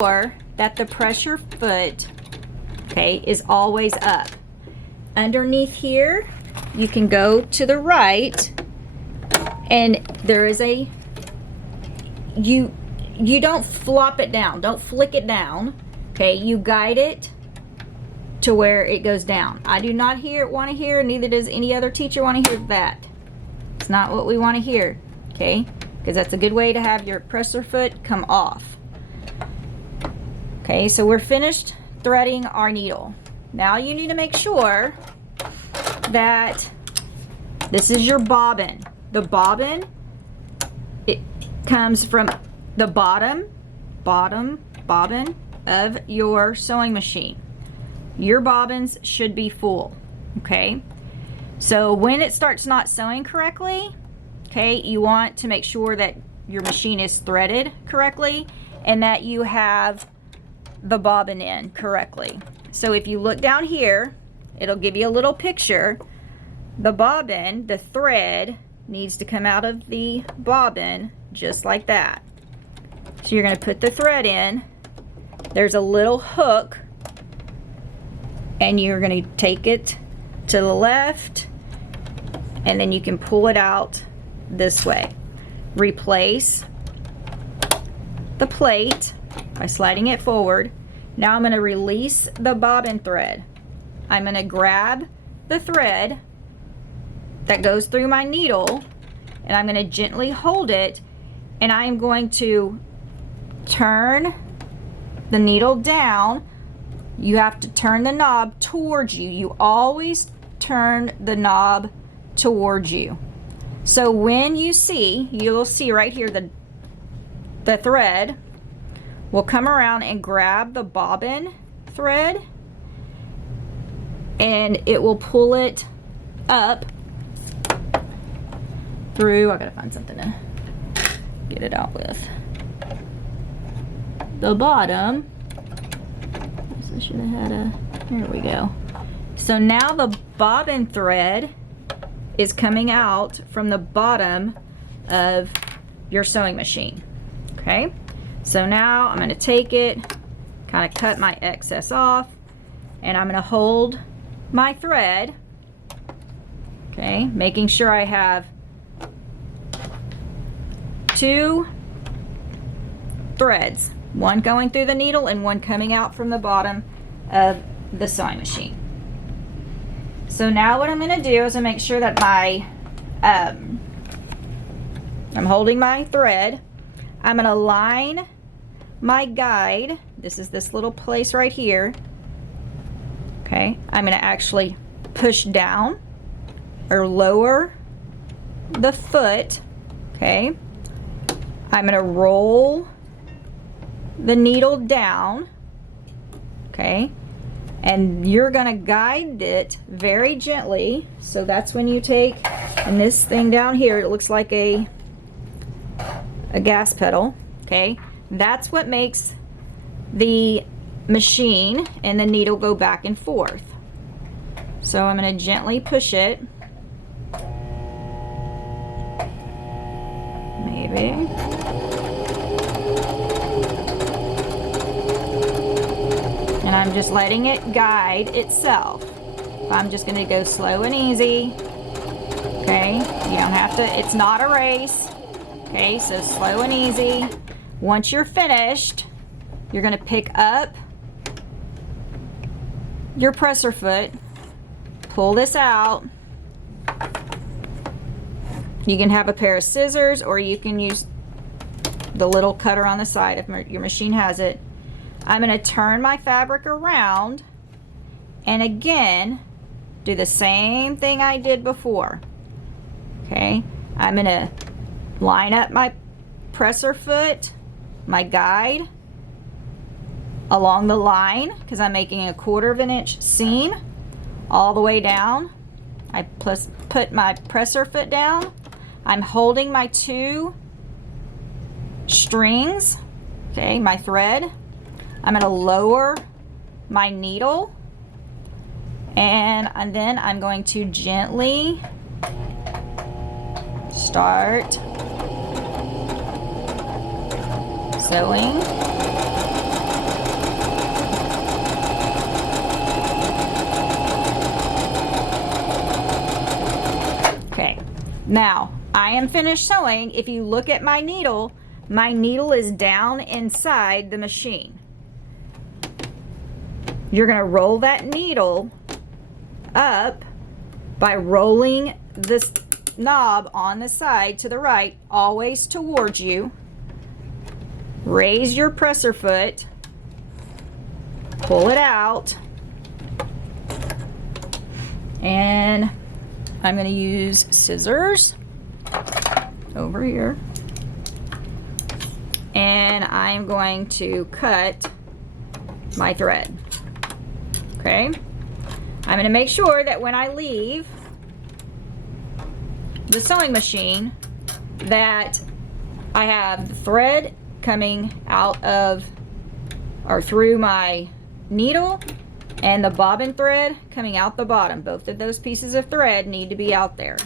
sure that the pressure foot, okay, is always up. Underneath here, you can go to the right, and there is a, you don't flop it down, don't flick it down, okay, you guide it to where it goes down. I do not want to hear, neither does any other teacher want to hear that. It's not what we want to hear, okay, because that's a good way to have your presser foot come off. Okay, so we're finished threading our needle. Now you need to make sure that this is your bobbin. The bobbin, it comes from the bottom bobbin of your sewing machine. Your bobbins should be full, okay? So when it starts not sewing correctly, okay, you want to make sure that your machine is threaded correctly and that you have the bobbin in correctly. So if you look down here, it'll give you a little picture. The bobbin, the thread, needs to come out of the bobbin just like that. So you're going to put the thread in. There's a little hook, and you're going to take it to the left, and then you can pull it out this way. Replace the plate by sliding it forward. Now I'm going to release the bobbin thread. I'm going to grab the thread that goes through my needle, and I'm going to gently hold it, and I am going to turn the needle down. You have to turn the knob towards you. You always turn the knob towards you. So when you see, you'll see right here the thread will come around and grab the bobbin thread, and it will pull it up through, I gotta find something to get it out with, the bottom. I should have had a, here we go. So now the bobbin thread is coming out from the bottom of your sewing machine, okay? So now I'm going to take it, kind of cut my excess off, and I'm going to hold my thread, okay, making sure I have 2 threads, one going through the needle and one coming out from the bottom of the sewing machine. So now what I'm going to do is make sure that my, I'm holding my thread. I'm going to line my guide. This is this little place right here. Okay, I'm going to actually push down or lower the foot. Okay, I'm going to roll the needle down. Okay, and you're going to guide it very gently. So that's when you take, and this thing down here, it looks like a gas pedal. Okay, that's what makes the machine and the needle go back and forth. So I'm going to gently push it. Maybe. And I'm just letting it guide itself. I'm just going to go slow and easy. Okay, you don't have to, it's not a race. Okay, so slow and easy. Once you're finished, you're going to pick up your presser foot, pull this out. You can have a pair of scissors, or you can use the little cutter on the side if your machine has it. I'm going to turn my fabric around and again do the same thing I did before. Okay, I'm going to line up my presser foot, my guide, along the line, because I'm making a 1/4 inch seam all the way down. I put my presser foot down. I'm holding my 2 strings, okay, my thread. I'm going to lower my needle, and then I'm going to gently start sewing Now, I am finished sewing. If you look at my needle is down inside the machine. You're going to roll that needle up by rolling this knob on the side to the right, always towards you. Raise your presser foot, pull it out, and I'm going to use scissors over here, and I'm going to cut my thread. Okay, I'm going to make sure that when I leave the sewing machine that I have the thread coming out of or through my needle and the bobbin thread coming out the bottom. Both of those pieces of thread need to be out there.